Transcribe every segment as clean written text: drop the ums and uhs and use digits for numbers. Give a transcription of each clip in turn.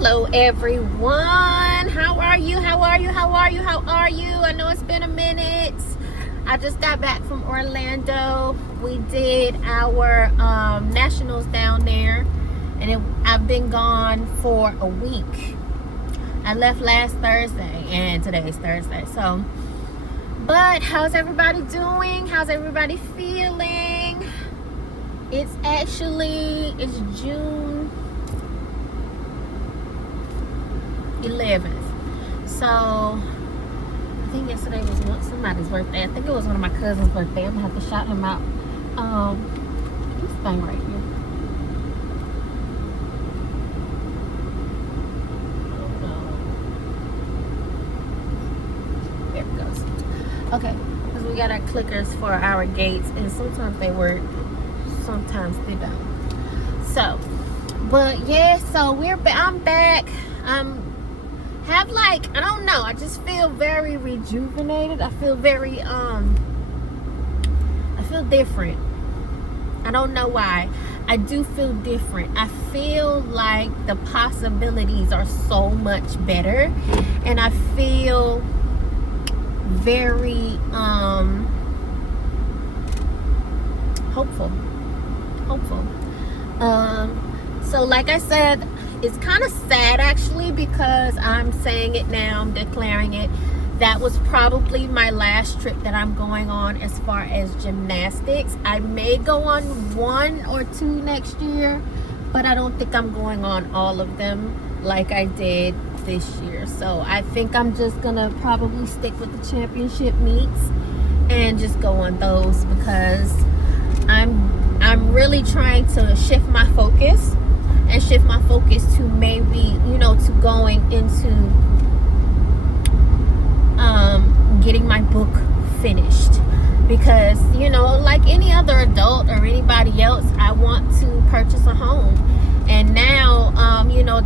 Hello everyone. How are you? I know it's been a minute. I just got back from Orlando. We did our nationals down there, and I've been gone for a week. I left last Thursday and today's Thursday. But how's everybody doing? How's everybody feeling? It's June 11th. So I think yesterday was somebody's birthday. I think it was one of my cousin's birthday. I'm gonna have to shout him out. This thing right here. Oh no. There it goes. Okay, because we got our clickers for our gates, and sometimes they work, sometimes they don't. So, but yeah, so I'm back. I don't know, I just feel very rejuvenated. I feel very I feel different. I don't know why. I do feel different. I feel like the possibilities are so much better, and I feel very hopeful. So like I said, it's kind of sad actually, because I'm saying it now, I'm declaring it. That was probably my last trip that I'm going on as far as gymnastics. I may go on 1 or 2 next year, but I don't think I'm going on all of them like I did this year. So I think I'm just gonna probably stick with the championship meets and just go on those, because I'm really trying to shift my focus to maybe, to going into getting my book finished, because like any other adult or anybody else, I want to purchase a home, and now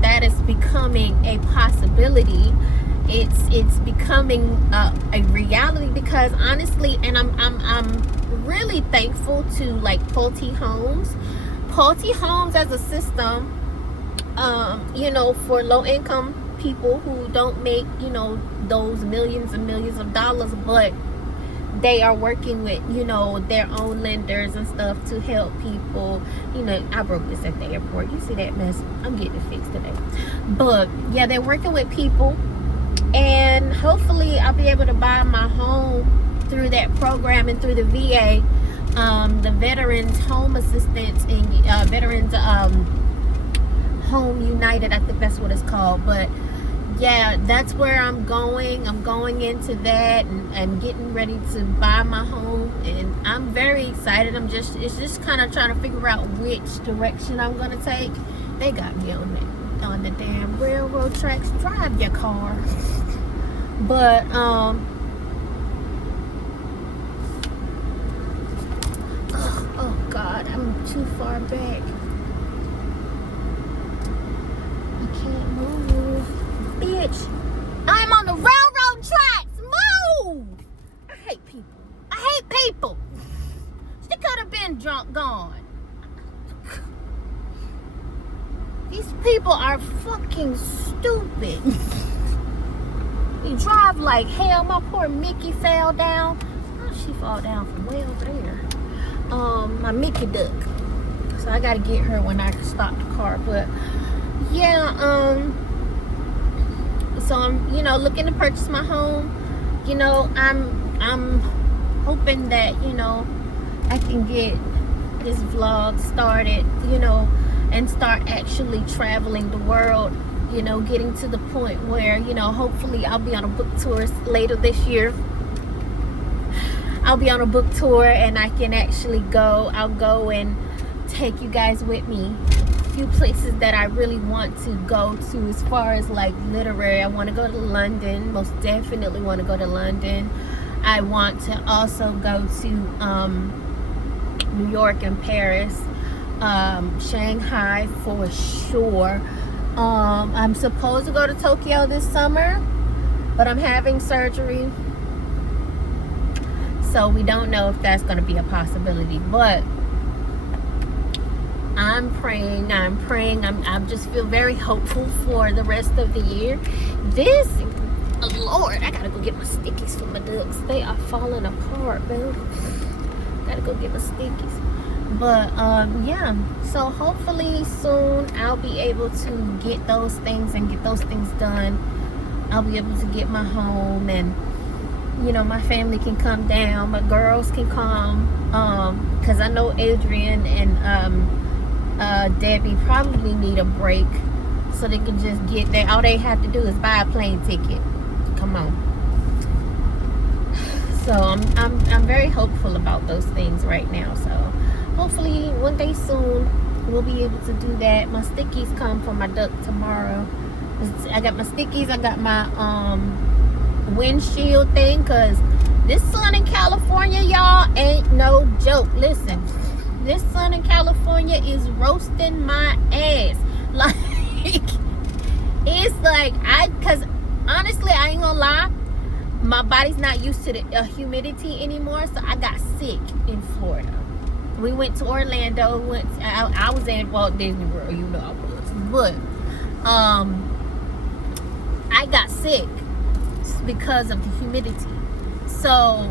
that is becoming a possibility. It's becoming a reality, because honestly, and I'm really thankful to like Pulte Homes as a system, for low income people who don't make, those millions and millions of dollars, but they are working with, their own lenders and stuff to help people. I broke this at the airport. You see that mess? I'm getting it fixed today. But yeah, they're working with people, and hopefully I'll be able to buy my home through that program and through the VA, the Veterans Home Assistance and Veterans Home United, I think that's what it's called. But yeah, that's where I'm going. I'm going into that and getting ready to buy my home, and I'm very excited. It's just kind of trying to figure out which direction I'm gonna take. They got me on the damn railroad tracks. Drive your car. But oh God, I'm too far back. I can't move. Bitch, I'm on the railroad tracks. Move! I hate people. She could have been gone. These people are fucking stupid. You drive like hell. My poor Mickey fell down. How she fall down from way over there? My Mickey duck. So I gotta get her when I stop the car. But yeah, so I'm, looking to purchase my home. I'm hoping that, I can get this vlog started, and start actually traveling the world, getting to the point where, hopefully I'll be on a book tour later this year. I'll be on a book tour, and I can actually I'll go and take you guys with me. Few places that I really want to go to as far as like literary. I want to go to London, most definitely want to go to London. I want to also go to New York and Paris, Shanghai for sure. I'm supposed to go to Tokyo this summer, but I'm having surgery, so we don't know if that's going to be a possibility. But I'm praying. I just feel very hopeful for the rest of the year. This, Lord, I gotta go get my stickies for my ducks. They are falling apart, boo. Gotta go get my stickies. But yeah, so hopefully soon I'll be able to get those things and get those things done. I'll be able to get my home, and my family can come down, my girls can come, because I know Adrian and Debbie probably need a break, so they can just get there. All they have to do is buy a plane ticket. Come on. So I'm very hopeful about those things right now. So hopefully one day soon we'll be able to do that. My stickies come for my duck tomorrow. I got my stickies. I got my windshield thing, because this sun in California, y'all, ain't no joke. Listen, this sun in California is roasting my ass. Like, it's like, because honestly, I ain't gonna lie, my body's not used to the humidity anymore, so I got sick in Florida. We went to Orlando. I was in Walt Disney World, I was, but I got sick because of the humidity. So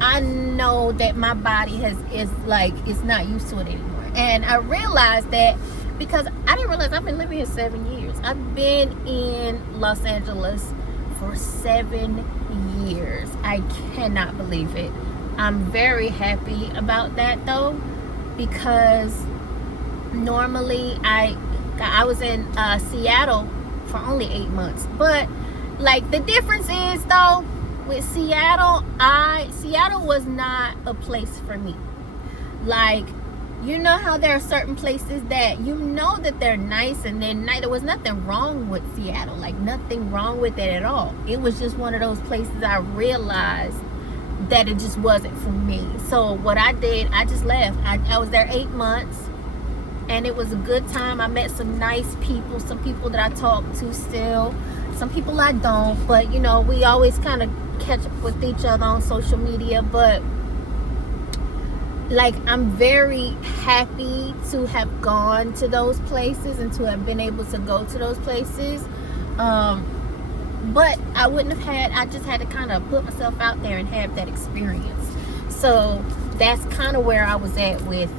I know that my body is not used to it anymore. And I realized that because I didn't realize I've been living here 7 years. I've been in Los Angeles for 7 years. I cannot believe it. I'm very happy about that though, because normally I was in Seattle for only 8 months. But like, the difference is though, with Seattle was not a place for me. Like, how there are certain places that that they're nice and they're nice. There was nothing wrong with Seattle, like nothing wrong with it at all. It was just one of those places I realized that it just wasn't for me. So what I did, I just left. I was there 8 months, and it was a good time. I met some nice people, some people that I talk to still, some people I don't, but we always kind of catch up with each other on social media. But like, I'm very happy to have gone to those places and to have been able to go to those places. But I just had to kind of put myself out there and have that experience. So that's kind of where I was at with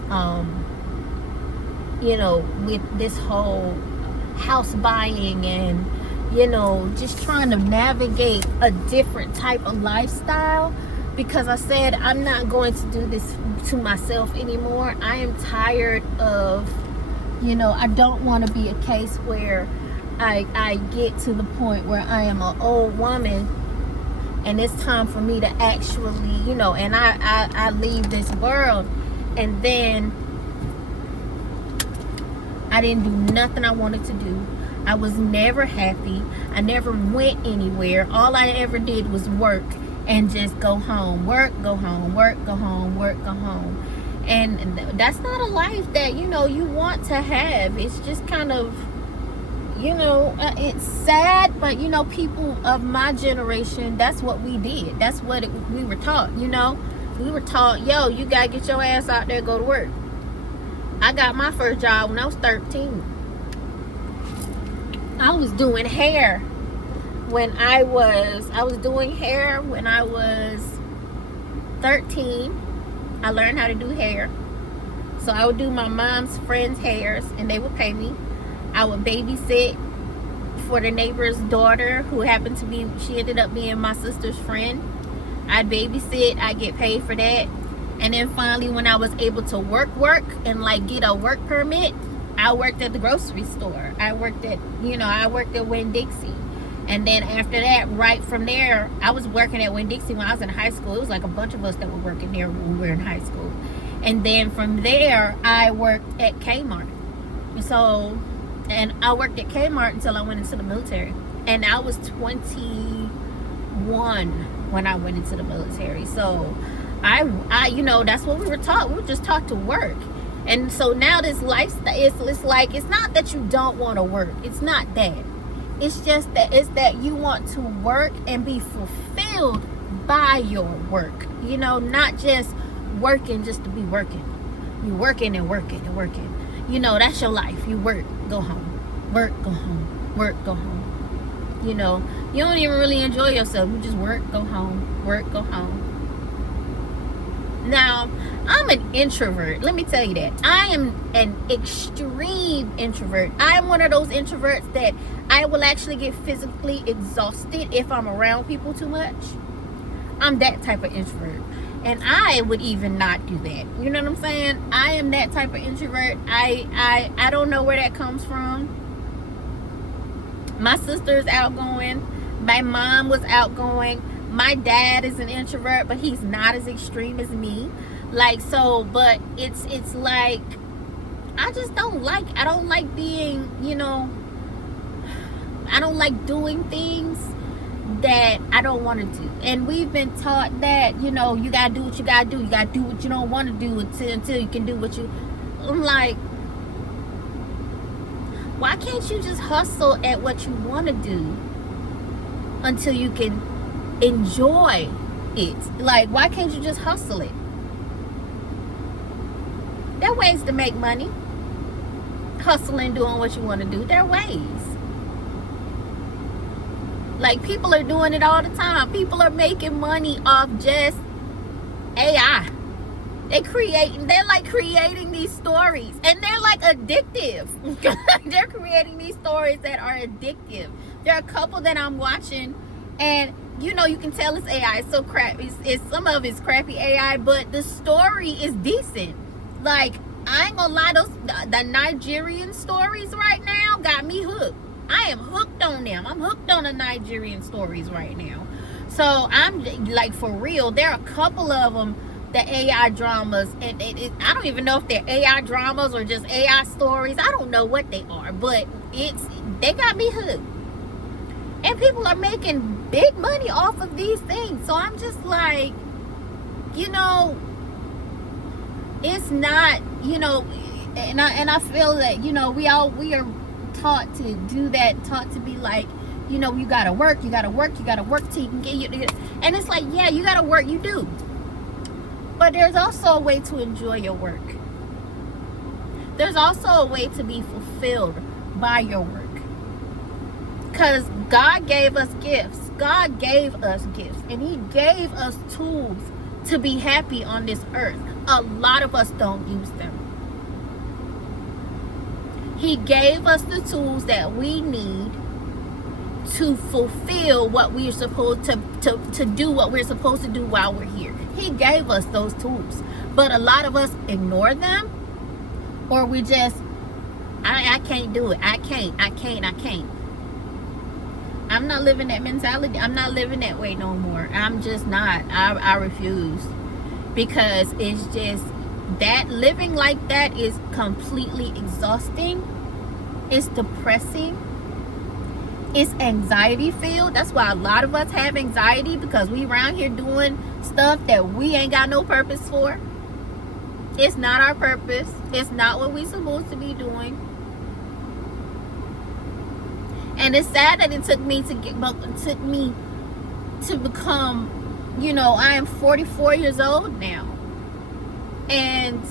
with this whole house buying and just trying to navigate a different type of lifestyle, because I said I'm not going to do this to myself anymore. I am tired of I don't want to be a case where I get to the point where I am an old woman and it's time for me to actually and I leave this world, and then I didn't do nothing I wanted to do. I was never happy. I never went anywhere. All I ever did was work and just go home. Work, go home. Work, go home. Work, go home. And that's not a life that, you want to have. It's just kind of, it's sad, but, people of my generation, that's what we did. That's what we were taught, We were taught, you got to get your ass out there, go to work. I got my first job when I was 13. I was doing hair when I was doing hair when I was 13. I learned how to do hair. So I would do my mom's friends' hairs, and they would pay me. I would babysit for the neighbor's daughter, who happened to be, she ended up being my sister's friend. I'd babysit, I'd get paid for that. And then finally, when I was able to work and like get a work permit, I worked at the grocery store. I worked at Winn-Dixie. And then after that, right from there, I was working at Winn-Dixie when I was in high school. It was like a bunch of us that were working there when we were in high school. And then from there, I worked at Kmart. And I worked at Kmart until I went into the military. And I was 21 when I went into the military. So I that's what we were taught. We were just taught to work. And so now this lifestyle, it's like, it's not that you don't want to work. It's not that. It's just that you want to work and be fulfilled by your work. Not just working just to be working. You're working and working and working. You know, that's your life. You work, go home. Work, go home. Work, go home. You know, you don't even really enjoy yourself. You just work, go home. Work, go home. Now, I'm an introvert. Let me tell you that. I am an extreme introvert. I'm one of those introverts that I will actually get physically exhausted if I'm around people too much. I'm that type of introvert. And I would even not do that. You know what I'm saying? I am that type of introvert. I don't know where that comes from. My sister is outgoing. My mom was outgoing. My dad is an introvert, but he's not as extreme as me. Like, so, but it's like, I don't like being, you know, I don't like doing things that I don't want to do. And we've been taught that, you know, you gotta do what you gotta do. You gotta do what you don't want to do until you can do what you. I'm like, why can't you just hustle at what you want to do until you can enjoy it? Like, why can't you just hustle it? There are ways to make money. Hustling, doing what you want to do. There are ways. Like, people are doing it all the time. People are making money off just AI. They're like creating these stories, and they're like addictive. They're creating these stories that are addictive. There are a couple that I'm watching, and you know, you can tell it's AI. It's so crappy. It's some of it's crappy AI, but the story is decent. Like, I ain't gonna lie, the Nigerian stories right now got me hooked. I am hooked on them. I'm hooked on the Nigerian stories right now. So I'm like, for real, there are a couple of them, the AI dramas, and I don't even know if they're AI dramas or just AI stories. I don't know what they are, but they got me hooked. And people are making big money off of these things. So I'm just like, you know, it's not, you know, and I feel that, you know, we are taught to do that, taught to be like, you know, you gotta work till you can get you. And it's like, yeah, you gotta work, you do. But there's also a way to enjoy your work. There's also a way to be fulfilled by your work. Because God gave us gifts. God gave us gifts. And He gave us tools to be happy on this earth. A lot of us don't use them. He gave us the tools that we need to fulfill what we are supposed to do, what we're supposed to do while we're here. He gave us those tools. But a lot of us ignore them, or we just, I can't do it. I can't. I'm not living that mentality. I'm not living that way no more. I'm just not. I refuse. Because it's just, that living like that is completely exhausting. It's depressing. It's anxiety filled. That's why a lot of us have anxiety, because we around here doing stuff that we ain't got no purpose for. It's not our purpose. It's not what we supposed to be doing. And it's sad that it took me to become, you know, I am 44 years old now. And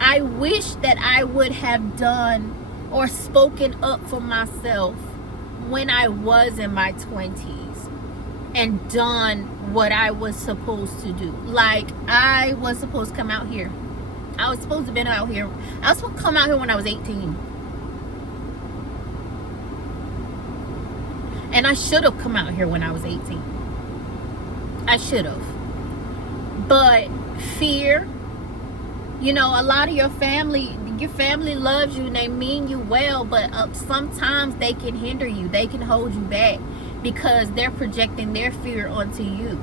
I wish that I would have done or spoken up for myself when I was in my 20s and done what I was supposed to do. Like, I was supposed to come out here. I was supposed to have been out here. I was supposed to come out here when I was 18. And I should have come out here when I was 18. I should have. But fear, you know, a lot of your family loves you and they mean you well, but sometimes they can hinder you. They can hold you back because they're projecting their fear onto you.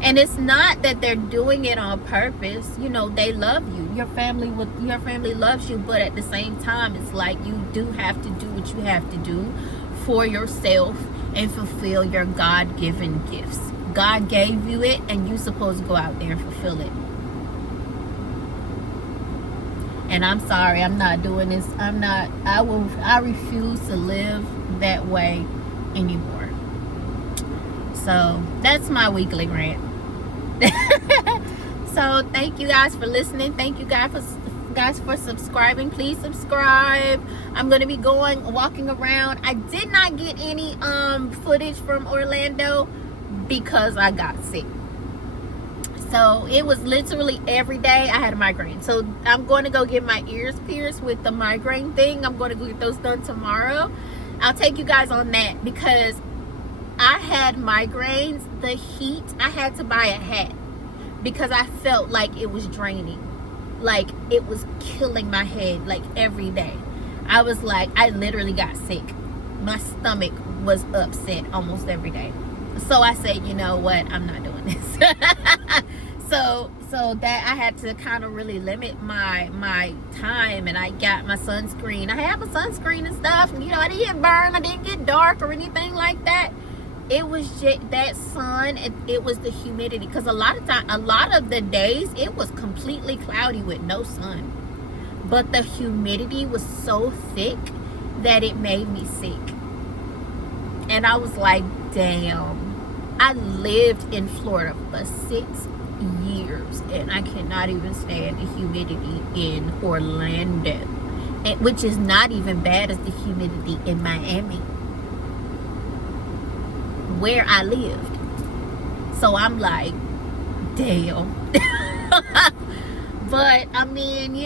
And it's not that they're doing it on purpose. You know, they love you. Your family loves you, but at the same time, it's like you do have to do what you have to do for yourself and fulfill your God-given gifts. God gave you it, and you're supposed to go out there and fulfill it. And I'm sorry, I'm not doing this. I refuse to live that way anymore. So that's my weekly rant. So thank you guys for listening. Thank you guys guys for subscribing. Please subscribe. I'm going to be walking around. I did not get any footage from Orlando because I got sick. So it was literally every day I had a migraine. So I'm going to go get my ears pierced with the migraine thing. I'm going to go get those done tomorrow. I'll take you guys on that because I had migraines. The heat, I had to buy a hat because I felt like it was draining. Like it was killing my head like every day. I was like, I literally got sick. My stomach was upset almost every day. So I said, you know what? I'm not doing this. So that I had to kind of really limit my time, and I got my sunscreen. I have a sunscreen and stuff, and I didn't get burned, I didn't get dark or anything like that. It was just that sun, it was the humidity, because a lot of the days it was completely cloudy with no sun, but the humidity was so thick that it made me sick. And I was like, damn, I lived in Florida for 6 years and I cannot even stand the humidity in Orlando, which is not even bad as the humidity in Miami where I lived. So I'm like, damn. But I mean,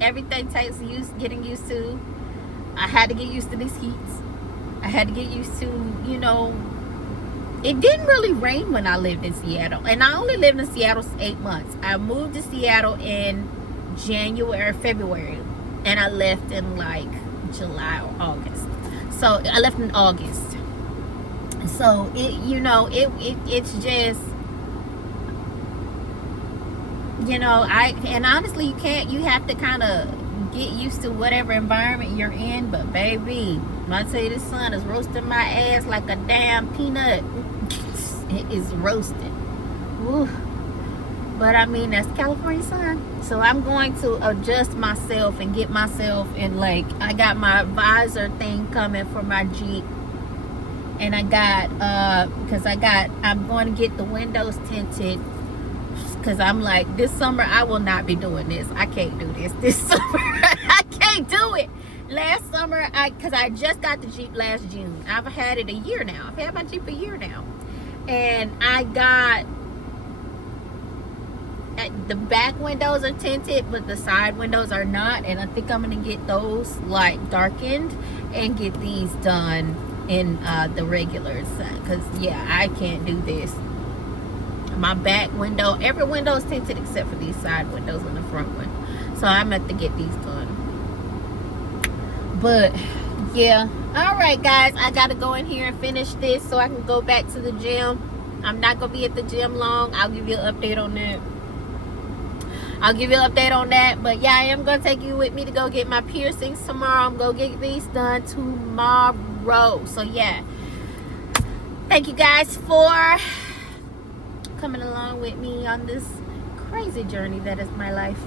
everything takes getting used to. I had to get used to these heats. I had to get used to, it didn't really rain when I lived in Seattle. And I only lived in Seattle 8 months. I moved to Seattle in February. And I left in like July or August. So I left in August. So it's just, and honestly you have to kind of get used to whatever environment you're in. But baby, I tell you, the sun is roasting my ass like a damn peanut. It is roasted. Ooh. But I mean, that's California sun. So I'm going to adjust myself and get myself in, like, I got my visor thing coming for my Jeep. And I got, I'm going to get the windows tinted. Because I'm like, this summer I will not be doing this. I can't do this summer. I can't do it. Last summer, because I just got the Jeep last June. I've had it a year now. I've had my Jeep a year now. And I got, the back windows are tinted, but the side windows are not. And I think I'm going to get those like darkened and get these done in the regular side. Because yeah, I can't do this. My back window, every window is tinted except for these side windows and the front one. So I'm going to have to get these done. But yeah, all right guys, I gotta go in here and finish this so I can go back to the gym. I'm not gonna be at the gym long. I'll give you an update on that. But yeah, I am gonna take you with me to go get my piercings tomorrow. I'm gonna get these done tomorrow. So yeah, thank you guys for coming along with me on this crazy journey that is my life.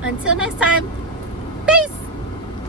Until next time,